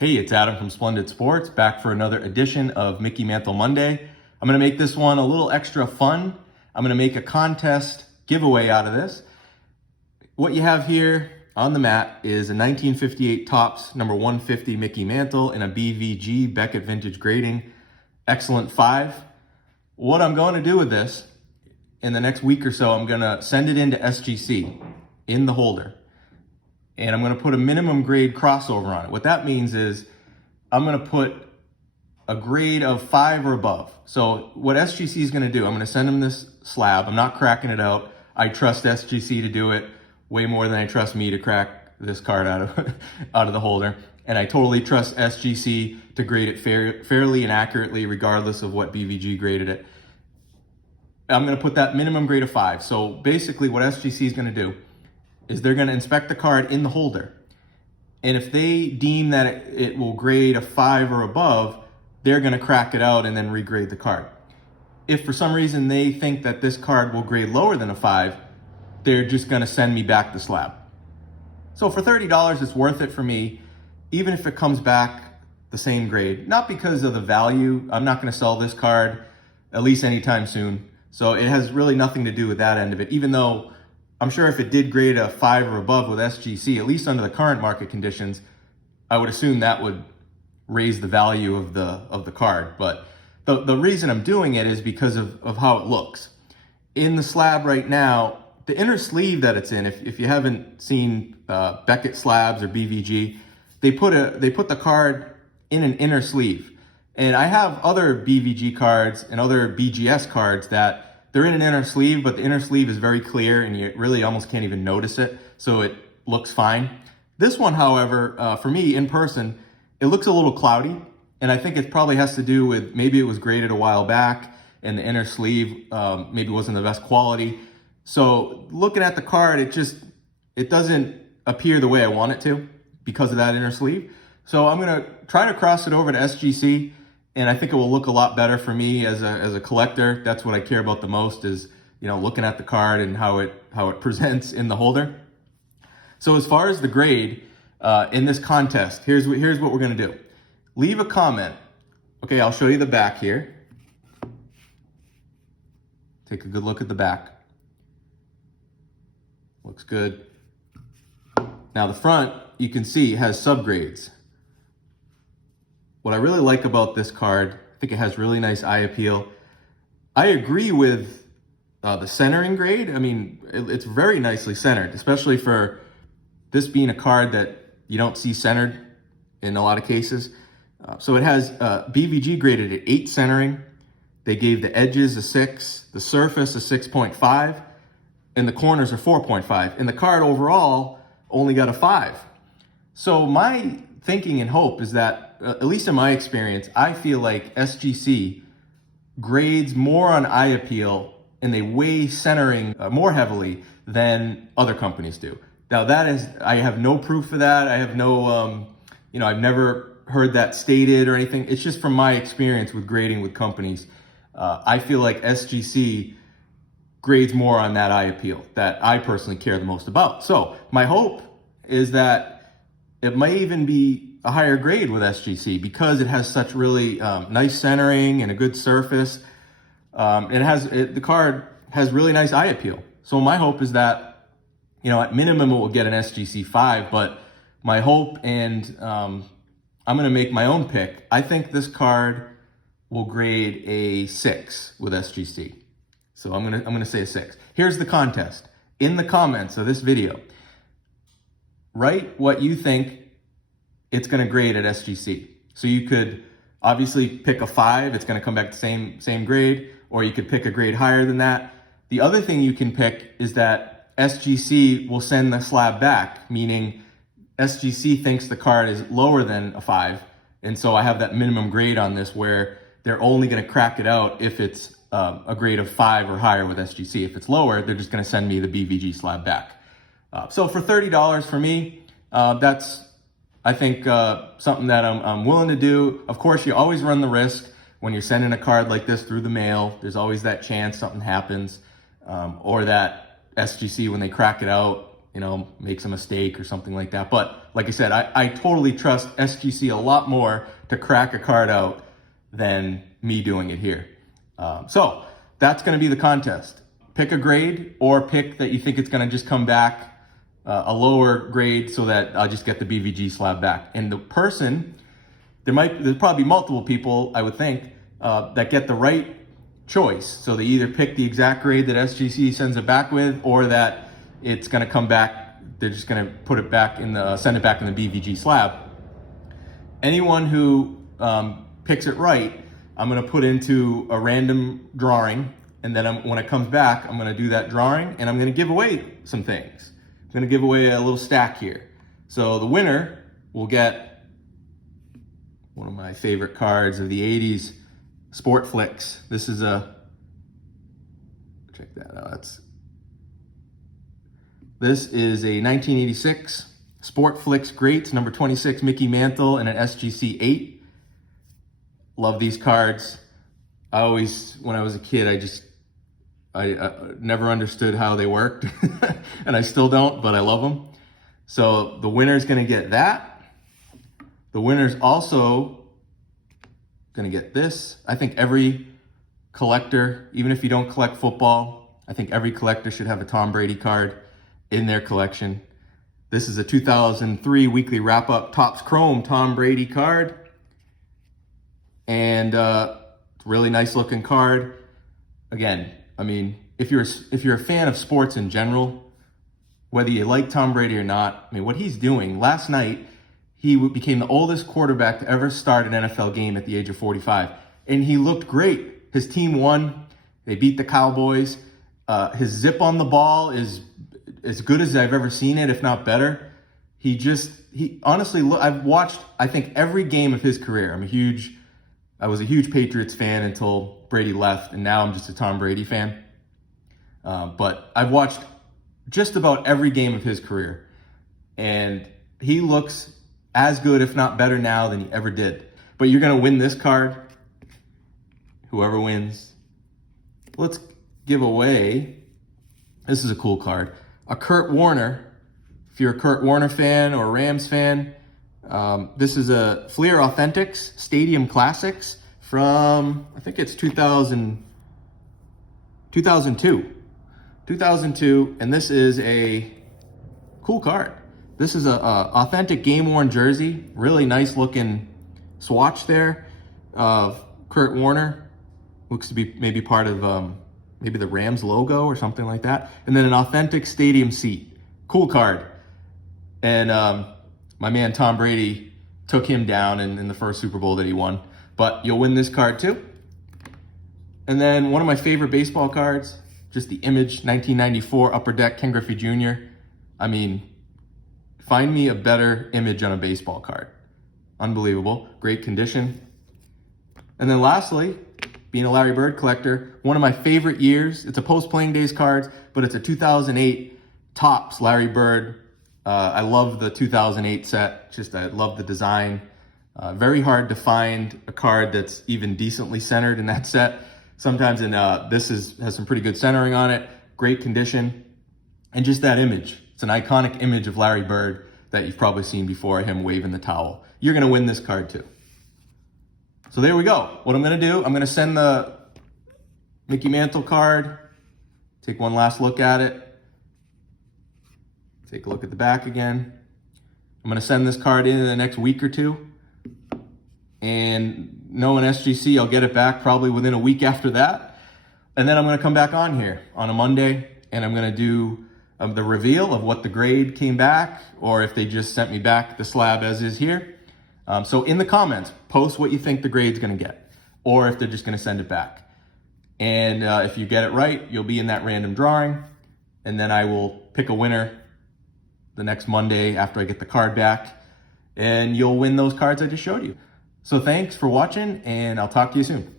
Hey, it's Adam from Splendid Sports, back for another edition of Mickey Mantle Monday. I'm going to make this one a little extra fun. I'm going to make a contest giveaway out of this. What you have here on the mat is a 1958 Topps number 150 Mickey Mantle in a BVG Beckett Vintage Grading Excellent 5. What I'm going to do with this in the next week or so, I'm going to send it into SGC in the holder. And I'm going to put a minimum grade crossover on it. What that means is I'm going to put a grade of 5 or above. So what SGC is going to do, I'm going to send them this slab. I'm not cracking it out. I trust SGC to do it way more than I trust me to crack this card out of the holder. And I totally trust SGC to grade it fairly and accurately, regardless of what BVG graded it. I'm going to put that minimum grade of 5. So basically what SGC is going to do is they're going to inspect the card in the holder. And if they deem that it will grade a 5 or above, they're going to crack it out and then regrade the card. If for some reason they think that this card will grade lower than a 5, they're just going to send me back the slab. So for $30, it's worth it for me, even if it comes back the same grade. Not because of the value. I'm not going to sell this card, at least anytime soon. So it has really nothing to do with that end of it, even though I'm sure if it did grade a 5 or above with SGC, at least under the current market conditions, I would assume that would raise the value of the card. But the reason I'm doing it is because of how it looks. In the slab right now, the inner sleeve that it's in, if you haven't seen Beckett slabs or BVG, they put the card in an inner sleeve. And I have other BVG cards and other BGS cards that they're in an inner sleeve, but the inner sleeve is very clear and you really almost can't even notice it, so it looks fine. This one, however, for me in person, it looks a little cloudy, and I think it probably has to do with maybe it was graded a while back and the inner sleeve maybe wasn't the best quality. So looking at the card, it doesn't appear the way I want it to because of that inner sleeve. So I'm gonna try to cross it over to SGC. And I think it will look a lot better for me as a collector. That's what I care about the most is, looking at the card and how it presents in the holder. So as far as the grade in this contest, here's what we're gonna do. Leave a comment. Okay, I'll show you the back here. Take a good look at the back. Looks good. Now the front, you can see, has subgrades. What I really like about this card, I think it has really nice eye appeal. I agree with the centering grade. I mean, it's very nicely centered, especially for this being a card that you don't see centered in a lot of cases. So it has BVG graded at 8 centering. They gave the edges a 6, the surface a 6.5, and the corners are 4.5. And the card overall only got a 5. So my thinking and hope is that, at least in my experience, I feel like SGC grades more on eye appeal and they weigh centering more heavily than other companies do. Now I have no proof for that. I have no, I've never heard that stated or anything. It's just from my experience with grading with companies. I feel like SGC grades more on that eye appeal that I personally care the most about. So my hope is that it might even be a higher grade with SGC because it has such really nice centering and a good surface. The card has really nice eye appeal. So my hope is that, at minimum it will get an SGC 5, but my hope, and I'm gonna make my own pick, I think this card will grade a 6 with SGC. So I'm gonna say a 6. Here's the contest. In the comments of this video, write what you think it's going to grade at SGC. So you could obviously pick a 5, it's going to come back the same grade, or you could pick a grade higher than that. The other thing you can pick is that SGC will send the slab back, meaning SGC thinks the card is lower than a 5, and so I have that minimum grade on this where they're only going to crack it out if it's a grade of 5 or higher with SGC. If it's lower, they're just going to send me the BVG slab back. So for $30 for me, that's, I think, something that I'm willing to do. Of course, you always run the risk when you're sending a card like this through the mail. There's always that chance something happens, or that SGC, when they crack it out, makes a mistake or something like that. But like I said, I totally trust SGC a lot more to crack a card out than me doing it here. So that's going to be the contest. Pick a grade, or pick that you think it's going to just come back a lower grade so that I'll just get the BVG slab back. And the person, there's probably multiple people, I would think, that get the right choice. So they either pick the exact grade that SGC sends it back with, or that it's going to come back, they're just going to put it back send it back in the BVG slab. Anyone who picks it right, I'm going to put into a random drawing, and then when it comes back, I'm going to do that drawing, and I'm going to give away some things. I'm going to give away a little stack here. So the winner will get one of my favorite cards of the 80s, Sport Flicks. This is check that out. This is a 1986 Sport Flicks Greats, number 26, Mickey Mantle, and an SGC 8. Love these cards. When I was a kid, I never understood how they worked, and I still don't, but I love them. So the winner's gonna get that. The winner's also gonna get this. I think every collector, even if you don't collect football, I think every collector should have a Tom Brady card in their collection. This is a 2003 Weekly Wrap-Up Topps Chrome Tom Brady card. And really nice looking card. Again, I mean, if you're a fan of sports in general, whether you like Tom Brady or not, I mean, what he's doing, last night, he became the oldest quarterback to ever start an NFL game at the age of 45. And he looked great. His team won. They beat the Cowboys. His zip on the ball is as good as I've ever seen it, if not better. He honestly, I've watched, I think, every game of his career. I was a huge Patriots fan until Brady left, and now I'm just a Tom Brady fan. But I've watched just about every game of his career, and he looks as good, if not better now than he ever did. But you're gonna win this card, whoever wins. Let's give away, this is a cool card, a Kurt Warner. If you're a Kurt Warner fan or a Rams fan, this is a Fleer Authentics Stadium Classics from, I think it's 2002. 2002, and this is a cool card. This is a authentic game-worn jersey. Really nice looking swatch there of Kurt Warner. Looks to be maybe part of maybe the Rams logo or something like that. And then an authentic stadium seat. Cool card. And my man Tom Brady took him down in the first Super Bowl that he won. But you'll win this card too. And then one of my favorite baseball cards, just the image, 1994 Upper Deck Ken Griffey Jr. I mean, find me a better image on a baseball card. Unbelievable, great condition. And then lastly, being a Larry Bird collector, one of my favorite years, it's a post-playing days cards, but it's a 2008 Topps Larry Bird. I love the 2008 set, I love the design. Very hard to find a card that's even decently centered in that set. Sometimes this has some pretty good centering on it, great condition, and just that image. It's an iconic image of Larry Bird that you've probably seen before, him waving the towel. You're gonna win this card too. So there we go. What I'm gonna do, I'm gonna send the Mickey Mantle card, take one last look at it, take a look at the back again. I'm gonna send this card in the next week or two, and knowing SGC, I'll get it back probably within a week after that. And then I'm gonna come back on here on a Monday, and I'm gonna do the reveal of what the grade came back, or if they just sent me back the slab as is here. So in the comments, post what you think the grade's gonna get, or if they're just gonna send it back. And if you get it right, you'll be in that random drawing, and then I will pick a winner the next Monday after I get the card back, and you'll win those cards I just showed you. So thanks for watching, and I'll talk to you soon.